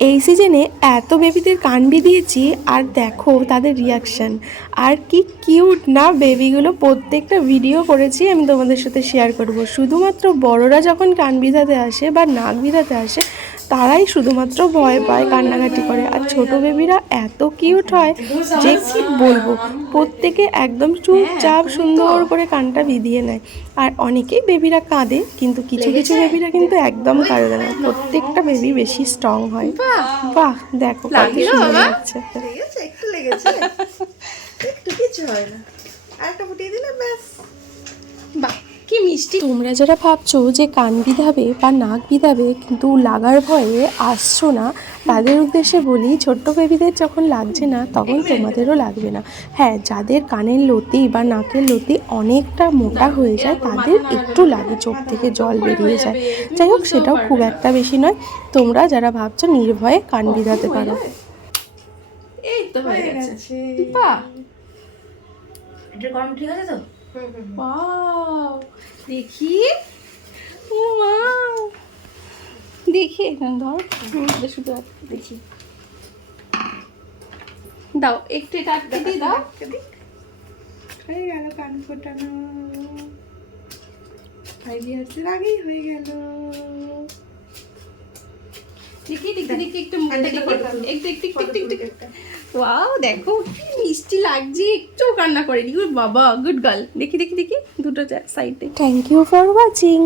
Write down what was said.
এই সিজনে এত বেবিদের কান দিয়েছি, আর দেখো তাদের রিয়াকশান, আর কি কিউট না বেবিগুলো। প্রত্যেকটা ভিডিও করেছি, আমি তোমাদের সাথে শেয়ার করব। শুধুমাত্র বড়রা যখন কান বিঁধাতে আসে বা নাক বিঁধাতে আসে, তারাই শুধুমাত্র ভয় পায়, কান্নাকাটি করে। আর ছোট বেবিরা এত কিউট হয় যে কি বলবো। প্রত্যেকে একদম চুপচাপ সুন্দর করে কানটা বিঁধিয়ে নেয়। আর অনেকেই বেবিরা কাঁদে, কিন্তু কিছু কিছু বেবিরা কিন্তু একদম কাঁদে না। প্রত্যেকটা বেবি বেশি স্ট্রং হয়। বাহ, দেখো কত সুন্দর লাগছে। একটু লেগেছে, একটু কিছু হয় না, আর একটা ফুটিয়ে দিলে ব্যাস। বাহ, কি মিষ্টি। তোমরা যারা ভাবছো যে কান বিঁধাবে বা নাক বিঁধাবে কিন্তু লাগার ভয়ে আসছো না, তাদের উদ্দেশ্যে বলি, ছোট্ট বেবিদের যখন লাগছে না তখন তোমাদেরও লাগবে না। হ্যাঁ, যাদের কানের লতি বা নাকের লতি অনেকটা মোটা হয়ে যায় তাদের একটু লাগে, চোখ থেকে জল বেরিয়ে যায়। যাই হোক, সেটাও খুব একটা বেশি নয়। তোমরা যারা ভাবছো নির্ভয়ে কান বিঁধাতে পারো। এই তো হয়ে গেছে। বাহ, এটা গরম ঠিক আছে তো? ওয়াও, দেখি। দেখি ধর, শুধু দেখি, দাও একটু, এটা আটকে দিয়ে দাও। হয়ে গেল কান ফোটানো, আইডিয়াসের আগেই হয়ে গেল। দেখি দেখি দেখি, একটু একটু একটু একটু একটু। ওয়াও, দেখো কি মিষ্টি লাগছে, একটু কান্না করেনি। বাবা, গুড গার্ল। দেখি দেখি দেখি দুটো সাইডে। Thank you for watching.